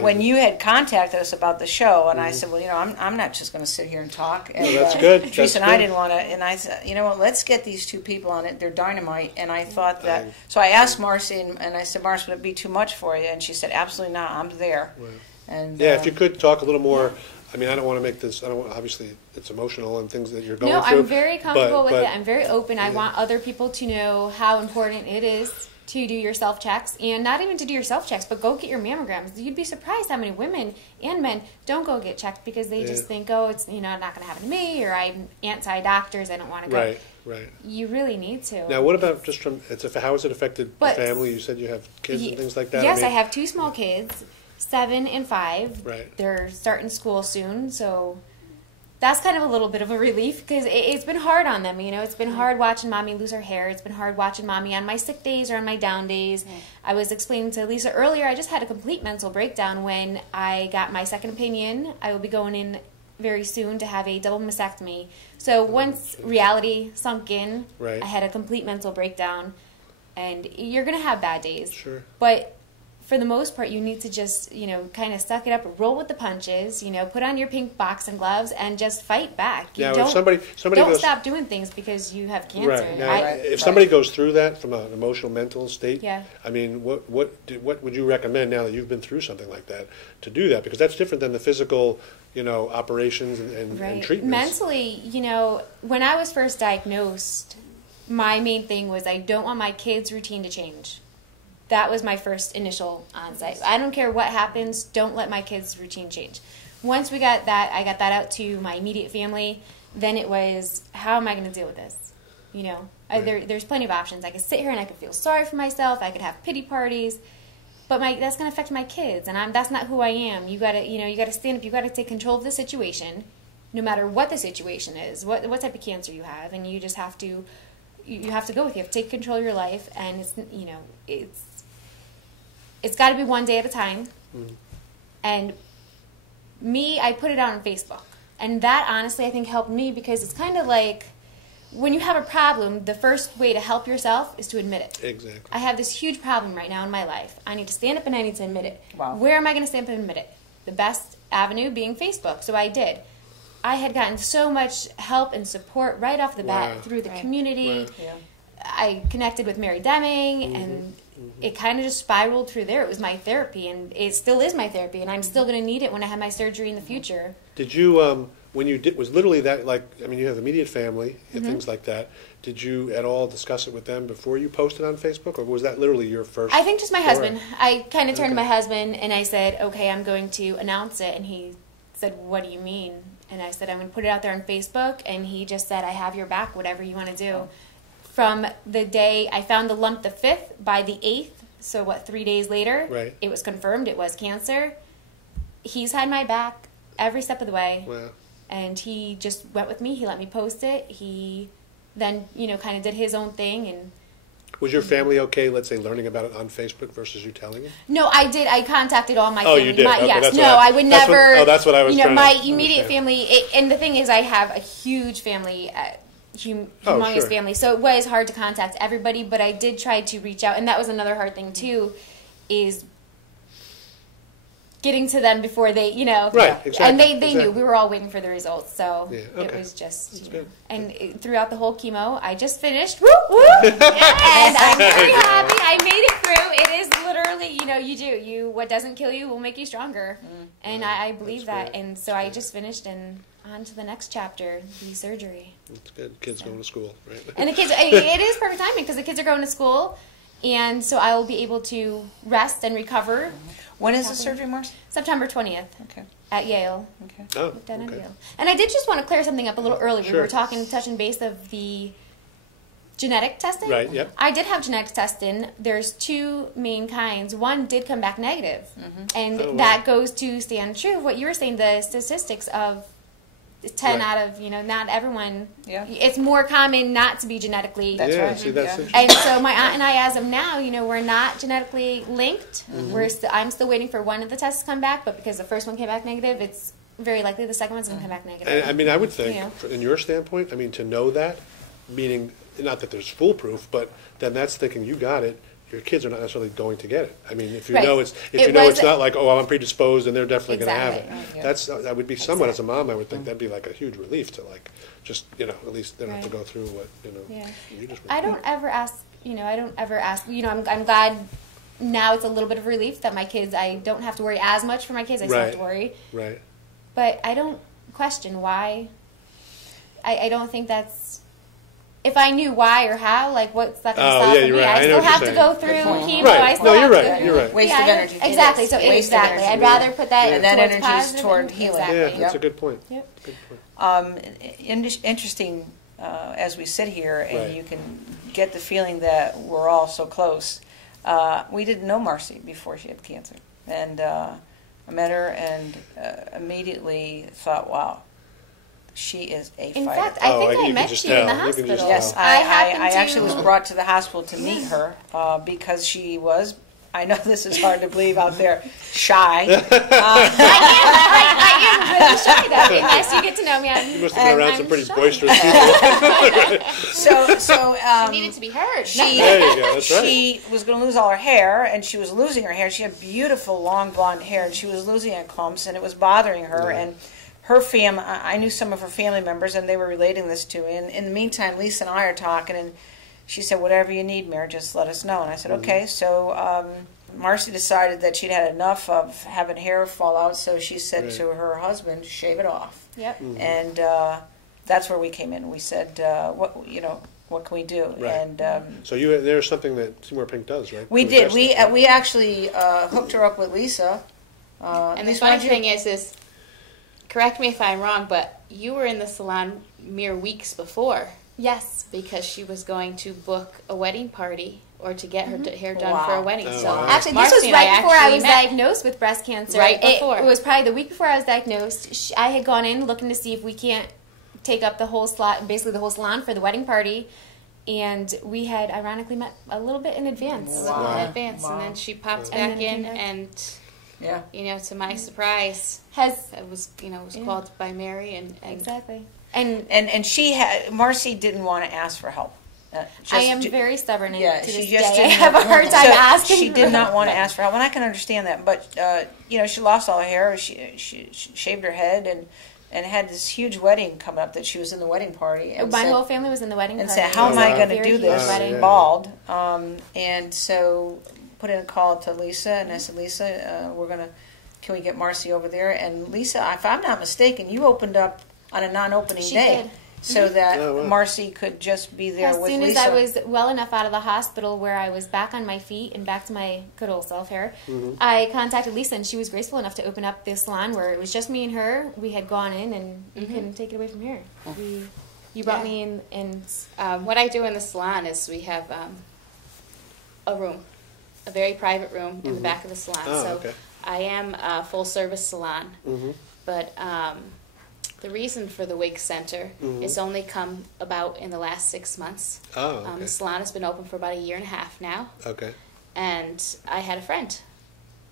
when you had contacted us about the show, and I said, well, I'm not just going to sit here and talk. And, that's good. Teresa and I didn't want to, and I said, you know what, let's get these two people on it. They're dynamite. And I thought that, so I asked Marci, and I said, Marci, would it be too much for you? And she said, absolutely not. I'm there. Right. And if you could talk a little more. I mean, I don't want to make this, obviously it's emotional and things that you're going through. No, I'm very comfortable with it. I'm very open. Yeah. I want other people to know how important it is to do your self-checks, and not even to do your self-checks, but go get your mammograms. You'd be surprised how many women and men don't go get checked because they just think, oh, it's not going to happen to me, or I'm anti-doctors, I don't want to go. Right. You really need to. Now, what about just how has it affected the family? You said you have kids and things like that. Yes, I have 2 small kids, 7 and 5. Right. They're starting school soon, so that's kind of a little bit of a relief because it's been hard on them. It's been hard watching Mommy lose her hair. It's been hard watching Mommy on my sick days or on my down days. I was explaining to Lisa earlier, I just had a complete mental breakdown when I got my second opinion. I will be going in very soon to have a double mastectomy. So once reality sunk in, I had a complete mental breakdown. And you're going to have bad days. Sure. But for the most part, you need to just, kind of suck it up, roll with the punches, put on your pink boxing gloves, and just fight back. If somebody don't stop doing things because you have cancer. Right. Now, if somebody goes through that from an emotional, mental state, I mean, what would you recommend now that you've been through something like that to do that? Because that's different than the physical, operations and treatments. Mentally, when I was first diagnosed, my main thing was I don't want my kids' routine to change. That was my first initial onset. I don't care what happens, don't let my kids' routine change. Once we got that, I got that out to my immediate family, then it was, how am I going to deal with this? There's plenty of options. I could sit here and I could feel sorry for myself, I could have pity parties, but that's going to affect my kids, and that's not who I am. You got to stand up, you got to take control of the situation, no matter what the situation is, what type of cancer you have, and you just have to, you have to go with it. You have to take control of your life, and it's got to be one day at a time. And I put it out on Facebook. And that, honestly, I think helped me because it's kind of like when you have a problem, the first way to help yourself is to admit it. Exactly. I have this huge problem right now in my life. I need to stand up and I need to admit it. Wow. Where am I going to stand up and admit it? The best avenue being Facebook. So I did. I had gotten so much help and support right off the bat through the community. Right. Yeah. I connected with Mary Deming, and it kind of just spiraled through there. It was my therapy, and it still is my therapy, and I'm still going to need it when I have my surgery in the future. Did you, when you did, was literally that, you have immediate family and things like that. Did you at all discuss it with them before you posted on Facebook, or was that literally your first? I think just my husband. I kind of turned to my husband, and I said, okay, I'm going to announce it, and he said, what do you mean? And I said, I'm going to put it out there on Facebook, and he just said, I have your back, whatever you want to do. From the day I found the lump the 5th, by the 8th, so 3 days later, it was confirmed it was cancer. He's had my back every step of the way. Wow. And he just went with me. He let me post it. He then, kind of did his own thing. And was your family okay, let's say, learning about it on Facebook versus you telling it? No, I did. I contacted all my family. Oh, you did? Yes. No, I would never. That's what I was trying my to immediate understand. family, and the thing is, I have a huge family, humongous family, so it was hard to contact everybody, but I did try to reach out, and that was another hard thing, too, is getting to them before they, Right, exactly. And they knew. We were all waiting for the results, so it was just, and throughout the whole chemo, I just finished, woo, woo, and I'm very happy. I made it through. It is literally, what doesn't kill you will make you stronger, and I believe that, and so I just finished, and on to the next chapter, the surgery. That's good. Kids going to school, right? And the kids, it is perfect timing because the kids are going to school, and so I will be able to rest and recover. When is the surgery, Marci? September 20th. Okay. At Yale. Okay. Oh, Done at okay. Yale. And I did just want to clear something up a little earlier. Sure. We were touching base of the genetic testing. Right, yep. I did have genetic testing. There's 2 main kinds. One did come back negative. And that goes to stand true of what you were saying, the statistics of 10 out of, not everyone. Yeah. It's more common not to be genetically. That's right. See, that's and so my aunt and I, as of now, we're not genetically linked. I'm still waiting for one of the tests to come back, but because the first one came back negative, it's very likely the second one's going to come back negative. And I would think, in your standpoint, to know that, meaning, not that there's foolproof, but then that's thinking you got it, your kids are not necessarily going to get it. I mean, if you Right. know it's not like, oh, I'm predisposed and they're definitely going to have it. Exactly. Right, yeah. That would be somewhat, as a mom, I would think that'd be like a huge relief to like, just, at least they don't have to Right. go through what, Yeah. you just went I through. don't ever ask, I'm glad now it's a little bit of relief that my kids, I don't have to worry as much for my kids. I still have to worry. Right. But I don't question why. I don't think that's, if I knew why or how, like what's that going to solve for me? Right. I I know still what have you're to go saying. through chemo. Right. I still No, have you're to, right. You're right. Waste of energy. Exactly. It So is. Waste of exactly. energy. I'd rather put that And that towards energy is positive toward and- healing. Exactly. Yeah, that's a Yep. good point. Yep. Good point. Interesting as we sit here and Right. you can get the feeling that we're all so close. We didn't know Marci before she had cancer. And I met her and immediately thought, wow, she is a In fighter. fact, I Oh, think you I can met just you in the tell. You can just hospital. Yes, tell. I happened to actually was brought to the hospital to meet her because she was, I know this is hard to believe out there, shy. I am really shy though. Unless you get to know me, You must have been around I'm some pretty shy. boisterous people. So She needed to be heard. There you go, that's right. she was going to lose all her hair, and she was losing her hair. She had beautiful long blonde hair, and she was losing it in clumps, and it was bothering her. Right. And her family, I knew some of her family members, and they were relating this to me. And in the meantime, Lisa and I are talking, and she said, "Whatever you need, Mary, just let us know." And I said, "Okay." So Marci decided that she'd had enough of having hair fall out, so she said Right. to her husband, "Shave it off." Yep. And that's where we came in. We said, what can we do? Right. And So there's something that Seymour Pink does, right? we To did. address We that, right? we actually hooked her up with Lisa. And the Lisa, funny why'd you- thing is, correct me if I'm wrong, but you were in the salon mere weeks before Yes. because she was going to book a wedding party or to get her hair done for Wow. a wedding. Oh, So wow. Actually, this Marci was and right before I actually was met. diagnosed with breast cancer. Right before. It was probably the week before I was diagnosed. I had gone in looking to see if we can't take up the whole slot, basically the whole salon for the wedding party. And we had ironically met a little bit in advance. A little Wow. in advance, and then she popped And back then in, came back. and Yeah. to my surprise, Has it was Yeah. called by Mary, and exactly. And And she had Marci didn't want to ask for help. I am very stubborn, and Yeah, to she this just day I didn't have a hard time so asking. She for did not help. want to ask for help, and I can understand that. But she lost all her hair. She shaved her head and had this huge wedding coming up that she was in the wedding party. And My said, whole family was in the wedding and party. said, "How It am was I a going to very do huge this?" wedding. Bald, and so put in a call to Lisa, and I said, "Lisa, can we get Marci over there?" And Lisa, if I'm not mistaken, you opened up on a non-opening She day. did. So that Oh, wow. Marci could just be there As with soon Lisa. as I was well enough out of the hospital where I was back on my feet and back to my good old self here, I contacted Lisa, and she was graceful enough to open up this salon where it was just me and her. We had gone in, and you couldn't take it away from here. You brought me in, and what I do in the salon is we have a room, a very private room in the back of the salon. Oh, so okay. I am a full service salon, Mhm. but the reason for the wig center has only come about in the last 6 months. Oh, okay. The salon has been open for about 1.5 years now, Okay. and I had a friend,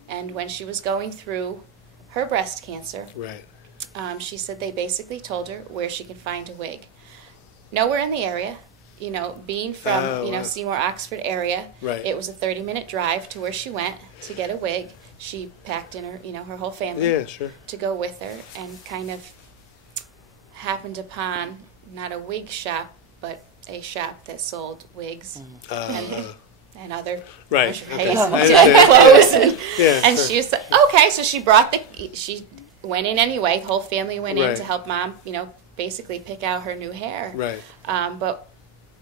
and when she was going through her breast cancer, Right. she said they basically told her where she can find a wig. Nowhere in the area, being from Oh, wow. Seymour, Oxford area, Right. it was a 30-minute drive to where she went to get a wig. She packed in her, her whole family Yeah, sure. to go with her, and kind of happened upon not a wig shop, but a shop that sold wigs and other Right. Okay. hey, I understand. clothes and Yeah, and sure. she was like, okay, so she went in anyway. The whole family went in Right. to help mom, basically pick out her new hair. Right. But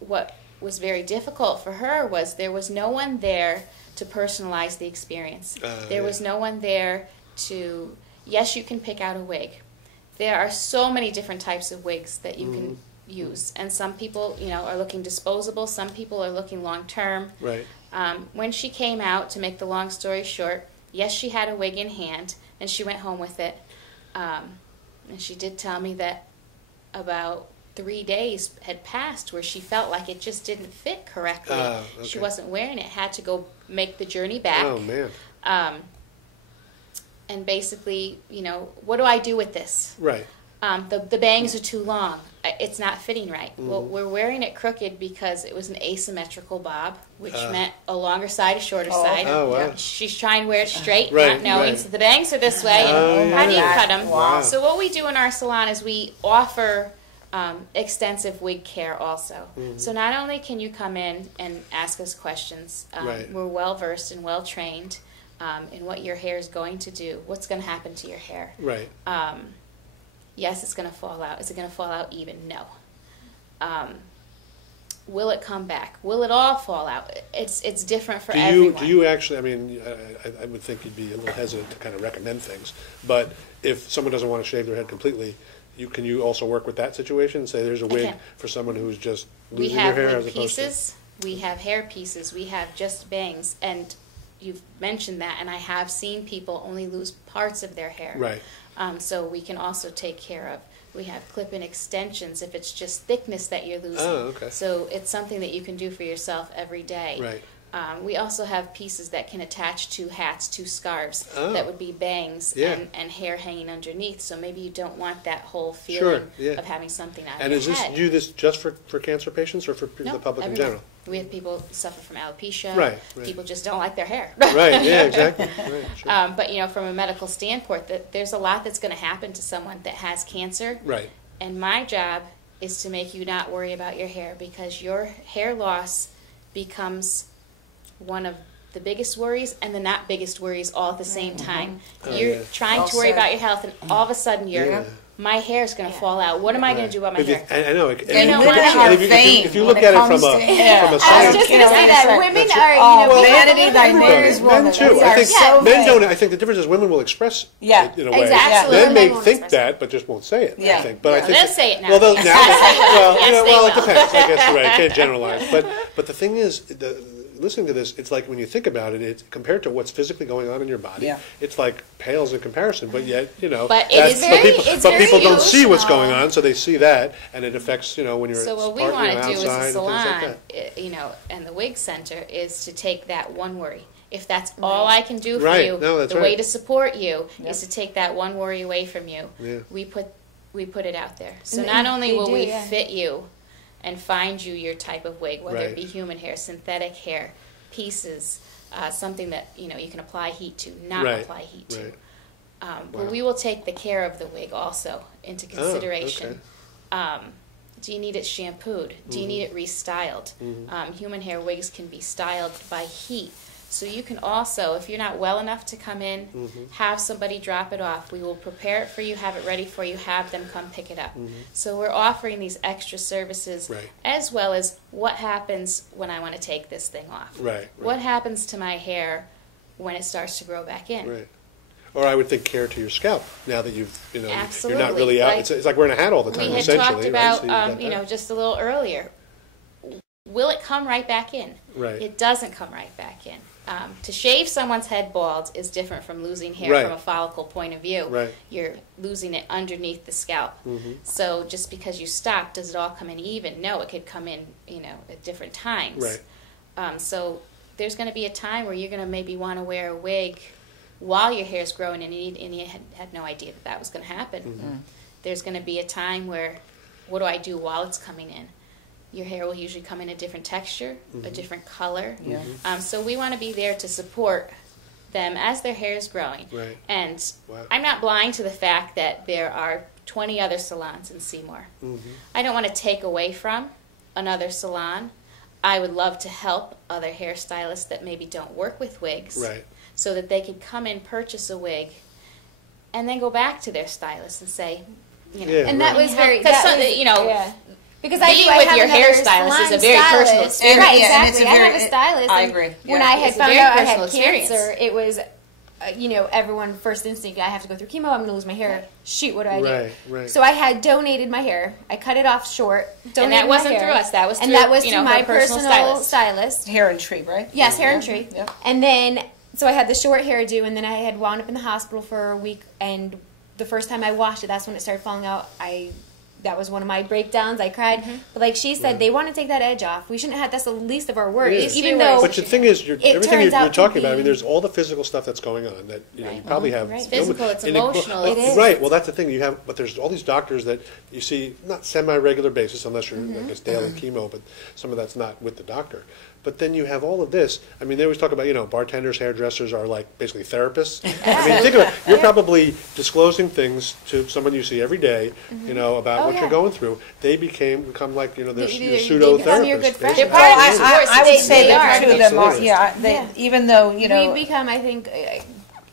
what was very difficult for her was there was no one there to personalize the experience. There was no one there to, yes, you can pick out a wig. There are so many different types of wigs that you can use. And some people, are looking disposable. Some people are looking long-term. Right. When she came out, to make the long story short, yes, she had a wig in hand, and she went home with it. And she did tell me that about 3 days had passed where she felt like it just didn't fit correctly. Okay. She wasn't wearing it, had to go make the journey back. Oh, man. And basically, what do I do with this? Right. The bangs are too long. It's not fitting right. Well, we're wearing it crooked because it was an asymmetrical bob, which meant a longer side, a shorter side. Oh, wow. She's trying to wear it straight, Right, not knowing right. so the bangs are this way. And how do you cut them? Wow. So what we do in our salon is we offer extensive wig care also. So not only can you come in and ask us questions, Right. we're well versed and well trained in what your hair is going to do, what's going to happen to your hair. Right. Yes, it's going to fall out. Is it going to fall out even? No. Will it come back? Will it all fall out? It's different for everyone. Do you actually, I mean, I would think you'd be a little hesitant to kind of recommend things, but if someone doesn't want to shave their head completely, can you also work with that situation and say there's a wig for someone who's just losing their hair? We have as wig opposed pieces, we have hair pieces, we have just bangs, and you've mentioned that, and I have seen people only lose parts of their hair. Right. So we can also take care of. We have clip-in extensions if it's just thickness that you're losing. Oh, okay. So it's something that you can do for yourself every day. Right. We also have pieces that can attach to hats, to scarves. Oh. That would be bangs Yeah. and hair hanging underneath. So maybe you don't want that whole Sure, feeling yeah. of having something out And of is your this, head. do this just for cancer patients or for No, the public in everyone. general? We have people who suffer from alopecia. Right. People just don't like their hair. Right, yeah, exactly. Right, sure. But you know, from a medical standpoint, there's a lot that's going to happen to someone that has cancer. Right. And my job is to make you not worry about your hair, because your hair loss becomes one of the biggest worries and the not biggest worries all at the same time. Oh, You're yeah. trying to worry about your health, and all of a sudden my hair's going to fall out. What am I going to do about my hair? I know. And women are vain if you look when at it it from comes a to- from a I was science, just going to say that women are, Oh, we vanity, have- thy everybody, neighbor's woman. men too. These I are think so men vain. don't. I think the difference is women will express Yeah. it in a way. Exactly. Men may Men won't think express that, but just won't say it. Yeah. I think. But I think They'll say it now. Well, they'll Yes. now. Well, Yes, you know, they well, it will. depends. I guess you're right. I can't generalize. But the thing is, listening to this, it's like when you think about it, it's compared to what's physically going on in your body. Yeah. It's like pales in comparison. But yet, you know, But it is very- it's but very people don't see what's emotional. going on, so they see that, and it affects, you know, when you're So what we outside want to do as and a things salon, like that. you know, and the wig center is to take that one worry. If that's all I can do for Right. you, No, that's the way right. to support you Yep. is to take that one worry away from you. Yeah. We put it out there. So And not only they will do, we yeah. fit you and find you your type of wig, whether Right. it be human hair, synthetic hair, pieces, something that you know you can apply heat to, not Right. apply heat to. Right. But we will take the care of the wig also into consideration. okay. Do you need it shampooed? Do you need it restyled? Human hair wigs can be styled by heat. So you can also, if you're not well enough to come in, have somebody drop it off. We will prepare it for you, have it ready for you, have them come pick it up. So we're offering these extra services Right. as well as what happens when I want to take this thing off. Right. What happens to my hair when it starts to grow back in? Right. Or I would think care to your scalp now that you're not Absolutely. really out. Like, it's like wearing a hat all the time, We had essentially. talked right? about, So you've got you that. know, just a little earlier. Will it come right back in? Right. It doesn't come right back in. To shave someone's head bald is different from losing hair Right. from a follicle point of view. Right. You're losing it underneath the scalp. Mm-hmm. So just because you stop, does it all come in even? No, it could come in, you know, at different times. Right. So there's going to be a time where you're going to maybe want to wear a wig while your hair's growing, and you had no idea that was going to happen. Mm-hmm. There's going to be a time where, what do I do while it's coming in? Your hair will usually come in a different texture, a different color. Yeah. So we want to be there to support them as their hair is growing. Right. And Wow. I'm not blind to the fact that there are 20 other salons in Seymour. I don't want to take away from another salon. I would love to help other hairstylists that maybe don't work with wigs, Right. so that they could come in, purchase a wig, and then go back to their stylist and say, you know, Yeah, And that right. was very, Because that some- was, you know, yeah. Because being I with have your another hairstylist is a salon very personal stylist. experience. Right, Yeah, and it's exactly. a I very- have a stylist. I and agree. When Yeah. I had It's a found very out I personal had experience. cancer, it was, you know, everyone first instinct, I have to go through chemo, I'm going to lose my hair. Shoot, what do I do? Right, right. So I had donated my hair. I cut it off short. Donated that wasn't my hair, through us. That was and through, that was you through know, my her personal stylist. Hair and tree, right? Yes, hair and tree. Yep. And then, so I had the short hairdo, and then I had wound up in the hospital for a week, and the first time I washed it, that's when it started falling out. I that was one of my breakdowns. I cried. But like she said, they want to take that edge off. We shouldn't have, that's the least of our worries. Even though, but the thing is, everything you're talking about, I mean, there's all the physical stuff that's going on that you probably have. It's physical, it's emotional. It is. Right, well, that's the thing. You have, but there's all these doctors that you see, not semi-regular basis, unless you're, I guess, daily chemo, but some of that's not with the doctor. But then you have all of this. I mean, they always talk about, bartenders, hairdressers are like basically therapists. I mean, think about it. You're probably disclosing things to someone you see every day, about what you're going through. They become like, their pseudo therapists. Your good friends. I would say that two of them are, even though, We've become, I think,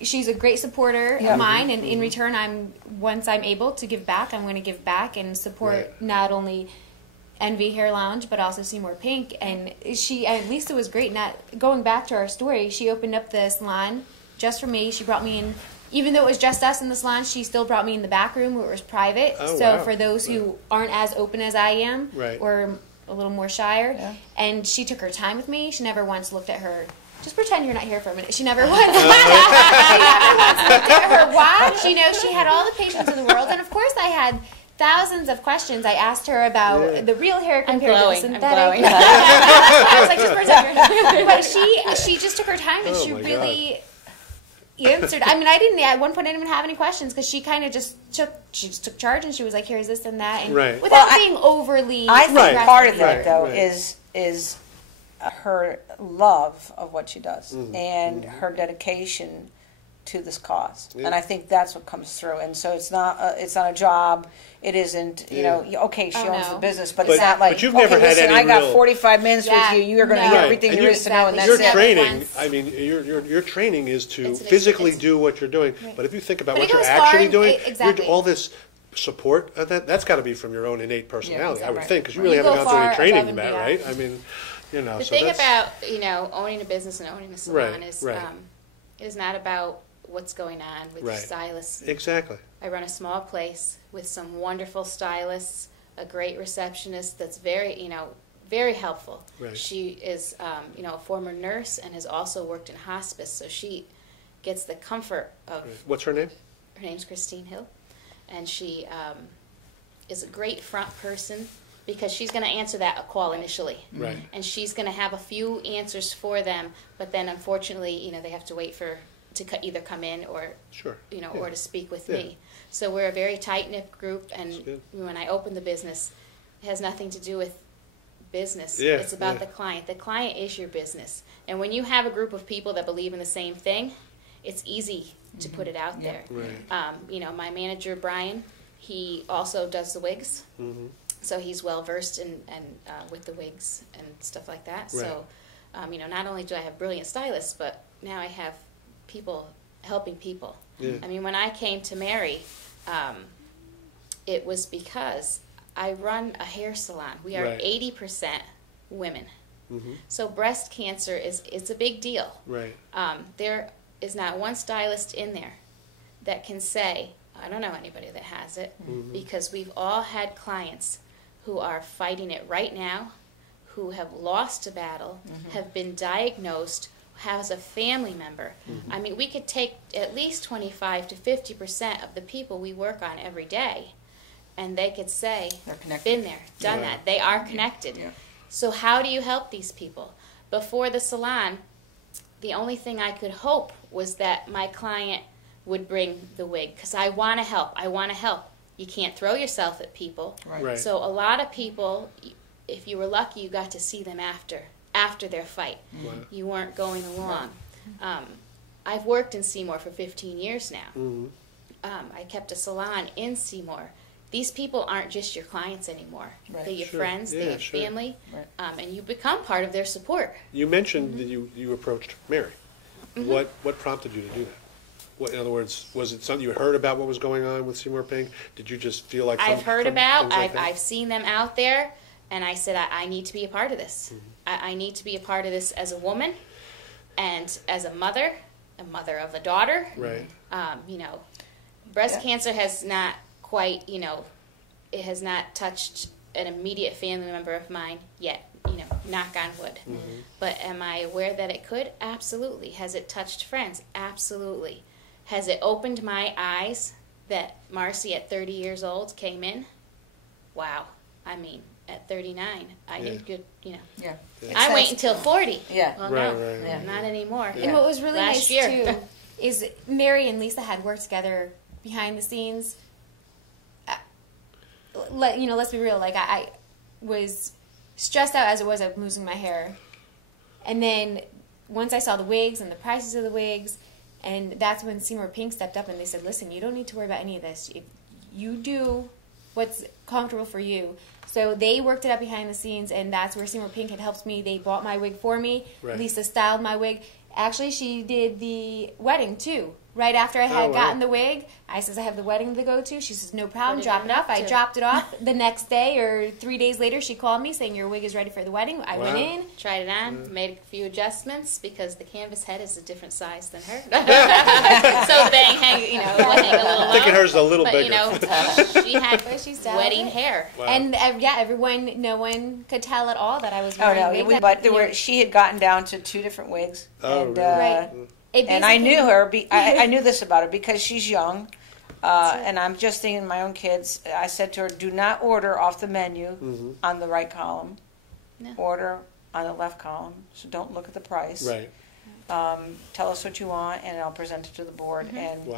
she's a great supporter of mine, and in return, once I'm able to give back, I'm going to give back and support not only Envy Hair Lounge, but also Seymour Pink. And Lisa was great. Going back to our story, she opened up the salon just for me. She brought me in, even though it was just us in the salon, she still brought me in the back room where it was private. For those who aren't as open as I am, or a little more shyer, and she took her time with me. She never once looked at her. Just pretend you're not here for a minute. She never once looked at her watch. She had all the patience in the world, and of course I had thousands of questions. I asked her about the real hair compared to the synthetic. I was like, just pretend. But she just took her time, and she really answered. I mean, at one point I didn't even have any questions, because she kind of just took charge, and she was like, here's this and that, and without being overly. I think part of that though is her love of what she does and her dedication to this cause, and I think that's what comes through. And so it's not a job. It isn't, okay, she owns the business, but it's not like, but you've never had any I got 45 minutes with you. You're going to hear everything there is to know, and that's your training. I mean, your training is to physically do what you're doing. But if you think about what you're actually doing, all this support, that's got to be from your own innate personality, I would think, because you really haven't gone through any training in that, right? I mean, the thing about owning a business and owning a salon is it is not about what's going on with your stylists. Exactly. I run a small place with some wonderful stylists, a great receptionist that's very, very helpful. Right. She is, a former nurse and has also worked in hospice, so she gets the comfort of. Right. What's her name? Her name's Christine Hill, and she is a great front person, because she's going to answer that call initially. Right. And she's going to have a few answers for them, but then unfortunately, they have to wait to either come in or, or to speak with me. So we're a very tight-knit group, and when I opened the business, it has nothing to do with business. Yeah, it's about the client. The client is your business. And when you have a group of people that believe in the same thing, it's easy to put it out there. Right. My manager, Brian, he also does the wigs. So he's well-versed in with the wigs and stuff like that. Right. So, not only do I have brilliant stylists, but now I have people helping people. Yeah. I mean, when I came to Mary, it was because I run a hair salon. We are 80% women. So breast cancer it's a big deal. Right. There is not one stylist in there that can say, I don't know anybody that has it, because we've all had clients who are fighting it right now, who have lost a battle, have been diagnosed, has a family member. I mean, we could take at least 25 to 50% of the people we work on every day, and they could say, been there, done that. They are connected. So how do you help these people? Before the salon, the only thing I could hope was that my client would bring the wig, because I want to help. I want to help. You can't throw yourself at people. Right. So a lot of people, if you were lucky, you got to see them after their fight. Wow. You weren't going along. I've worked in Seymour for 15 years now. I kept a salon in Seymour. These people aren't just your clients anymore. They're your friends, they're your family, and you become part of their support. You mentioned that you approached Mary. What prompted you to do that? In other words, was it something you heard about what was going on with Seymour Pink? Did you just feel like I've heard about, I've seen them out there, and I said, I need to be a part of this. I need to be a part of this as a woman and as a mother of a daughter. Right. Breast cancer has not quite, it has not touched an immediate family member of mine yet, knock on wood. But am I aware that it could? Absolutely. Has it touched friends? Absolutely. Has it opened my eyes that Marci at 30 years old came in? wow. I mean, at 39, I need good, you know. Yeah. I wait until 40. Yeah. Well, Right, no, right. not anymore. And what was really Last nice year. too is Mary and Lisa had worked together behind the scenes. Let's be real. Like I was stressed out as it was of losing my hair, and then once I saw the wigs and the prices of the wigs, and that's when Seymour Pink stepped up and they said, "Listen, you don't need to worry about any of this. If you do what's comfortable for you." So they worked it out behind the scenes, and that's where Seymour Pink had helped me. They bought my wig for me. Right. Lisa styled my wig. Actually, she did the wedding, too. Right after I had gotten the wig, I says, I have the wedding to go to. She says, no problem, drop it off. I dropped it off. The next day or 3 days later, she called me saying, your wig is ready for the wedding. I went in. Tried it on, made a few adjustments because the canvas head is a different size than her. So the bang hang, it went a little low. I'm thinking hers is a little bigger. She had wedding hair. Wow. And no one could tell at all that I was Oh wearing no, but she had gotten down to 2 different wigs. Oh, and, really? Right. And I knew her. I knew this about her because she's young, and I'm just thinking my own kids. I said to her, "Do not order off the menu on the right column. No. Order on the left column. So don't look at the price. Right. Tell us what you want, and I'll present it to the board." And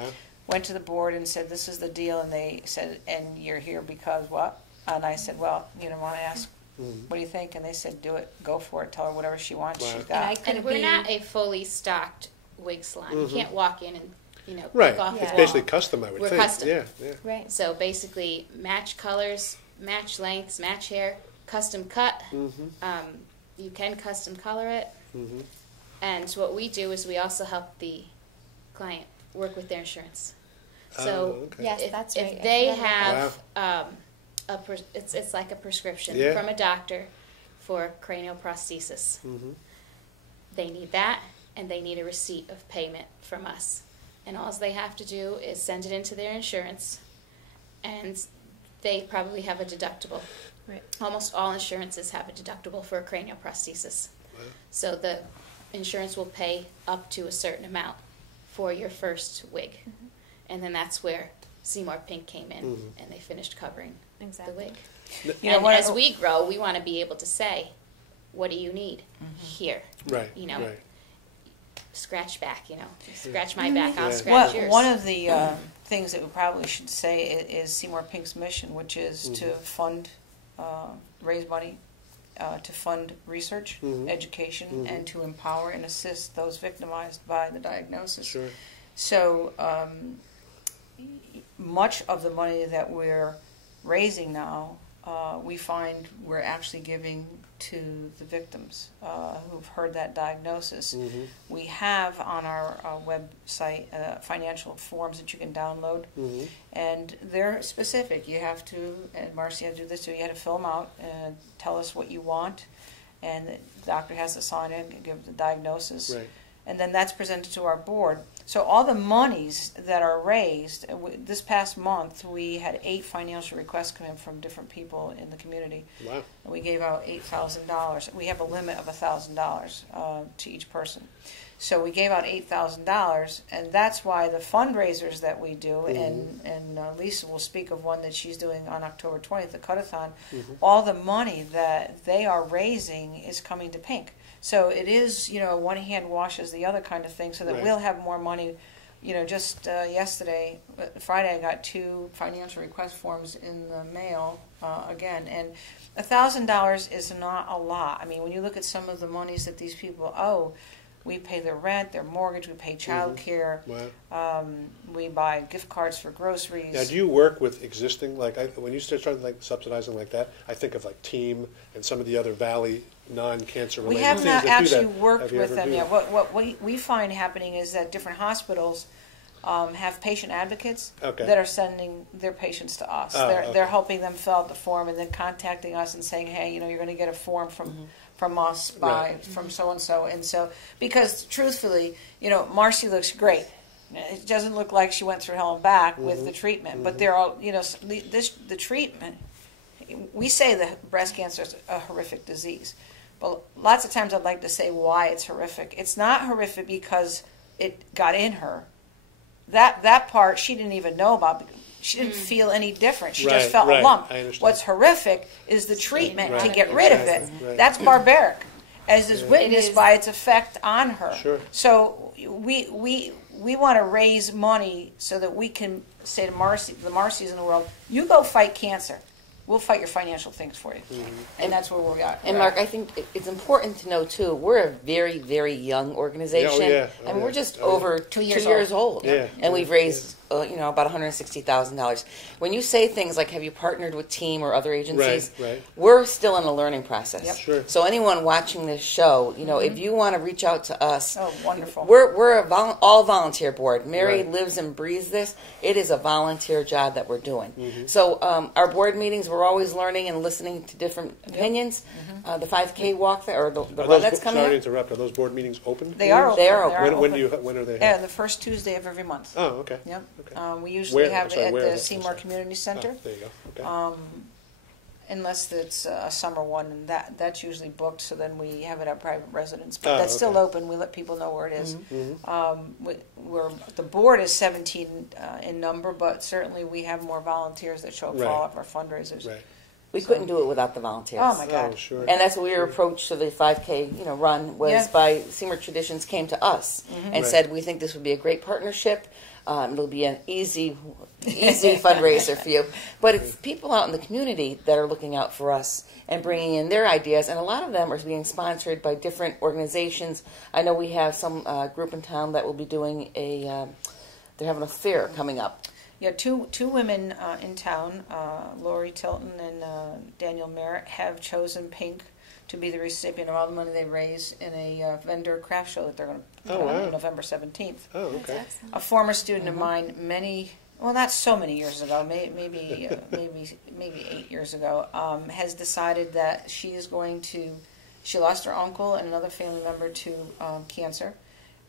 went to the board and said, "This is the deal." And they said, "And you're here because what?" And I said, "Well, want to ask." What do you think? And they said, "Do it. Go for it. Tell her whatever she wants. She's got." And we're not a fully stocked wig salon. You can't walk in and right. pick off It's the basically wall. custom, I would We're think. custom. Yeah. Right. So basically, match colors, match lengths, match hair, custom cut. You can custom color it. And what we do is we also help the client work with their insurance. So Yes, that's right. if they have it's like a prescription from a doctor for cranial prosthesis. They need that, and they need a receipt of payment from us. And all they have to do is send it into their insurance, and they probably have a deductible. Right. Almost all insurances have a deductible for a cranial prosthesis. So the insurance will pay up to a certain amount for your first wig. And then that's where Seymour Pink came in, and they finished covering the wig. And as we grow, we want to be able to say, what do you need here? Right. Right. Scratch back, scratch my back, I'll scratch yours. One of the things that we probably should say is Seymour Pink's mission, which is to fund, raise money, to fund research, education, and to empower and assist those victimized by the diagnosis. Sure. So much of the money that we're raising now, we find we're actually giving to the victims who've heard that diagnosis. We have on our website financial forms that you can download, and they're specific. You have to, and Marci had to do this too, you have to fill them out and tell us what you want, and the doctor has to sign it and give the diagnosis. Right. And then that's presented to our board. So all the monies that are raised, this past month we had 8 financial requests come in from different people in the community. Wow. And we gave out $8,000. We have a limit of $1,000 to each person. So we gave out $8,000, and that's why the fundraisers that we do, and Lisa will speak of one that she's doing on October 20th, the Cut-a-thon, all the money that they are raising is coming to Pink. So it is, one hand washes the other kind of thing, so that we'll have more money. Just yesterday, Friday, I got 2 financial request forms in the mail again, and $1,000 is not a lot. I mean, when you look at some of the monies that these people owe, we pay their rent, their mortgage, we pay child care, we buy gift cards for groceries. Now, do you work with existing, when you start subsidizing like that, I think of Team and some of the other Valley non-cancer related we have things not that do actually that. worked with them yet. What we find happening is that different hospitals have patient advocates that are sending their patients to us. They're helping them fill out the form and then contacting us and saying, hey, you're going to get a form from us from so-and-so. And so, because truthfully, Marci looks great. It doesn't look like she went through hell and back with the treatment, but there are, the treatment, we say that breast cancer is a horrific disease, but lots of times I'd like to say why it's horrific. It's not horrific because it got in her. That part she didn't even know about. She didn't feel any different. She Right, just felt right. a lump. I understand. What's horrific is the treatment to Right. get rid of it. Right. That's barbaric, as is Yeah. witnessed It is. by its effect on her. Sure. So we want to raise money so that we can say to Marci, the Marcis in the world, you go fight cancer. We'll fight your financial things for you. And that's where we're at. And Mark, I think it's important to know too, we're a very, very young organization. Yeah, oh, yeah. And Oh, we're yeah. just Oh, yeah. over 2 years old. Yeah. And we've raised, about $160,000. When you say things like, have you partnered with Team or other agencies? Right. We're still in a learning process. Yep. Sure. So anyone watching this show, if you want to reach out to us, Oh, wonderful. we're a all volunteer board. Mary Right. lives and breathes this. It is a volunteer job that we're doing. So our board meetings, we're always learning and listening to different opinions. The 5K walk or the run that's coming Sorry to up. interrupt. Are those board meetings open? They are open. They are open. When are they? Yeah, the first Tuesday of every month. Oh, okay. Yep. Okay. We usually Where- have I'm sorry, it at where the is it? I'm Seymour sorry. Community Center. Oh, there you go. Okay. Unless it's a summer one, and that's usually booked. So then we have it at private residence, but Oh, that's still okay. open. We let people know where it is. We're the board is 17 in number, but certainly we have more volunteers that show up for Right. all of our fundraisers. Right. We couldn't do it without the volunteers. Oh my God! Oh, sure. And that's what your approach to the 5K, run was Yeah. by Seymour Traditions came to us and Right. said, we think this would be a great partnership. It'll be an easy fundraiser for you. But it's people out in the community that are looking out for us and bringing in their ideas. And a lot of them are being sponsored by different organizations. I know we have some group in town that will be doing they're having a fair coming up. Yeah, two women in town, Lori Tilton and Daniel Merritt, have chosen Pink to be the recipient of all the money they raise in a vendor craft show that they're going to put on wow. November 17th. Oh, okay. A former student of mine, not so many years ago, maybe 8 years ago, has decided that she is going to. She lost her uncle and another family member to cancer,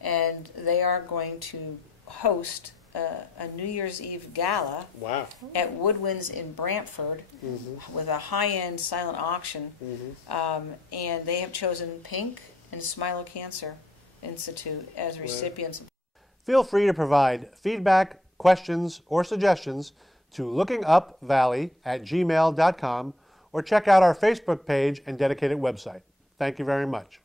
and they are going to host a New Year's Eve gala Wow. at Woodwinds in Brantford with a high-end silent auction, and they have chosen Pink and Smilo Cancer Institute as recipients. Feel free to provide feedback, questions, or suggestions to lookingupvalley@gmail.com or check out our Facebook page and dedicated website. Thank you very much.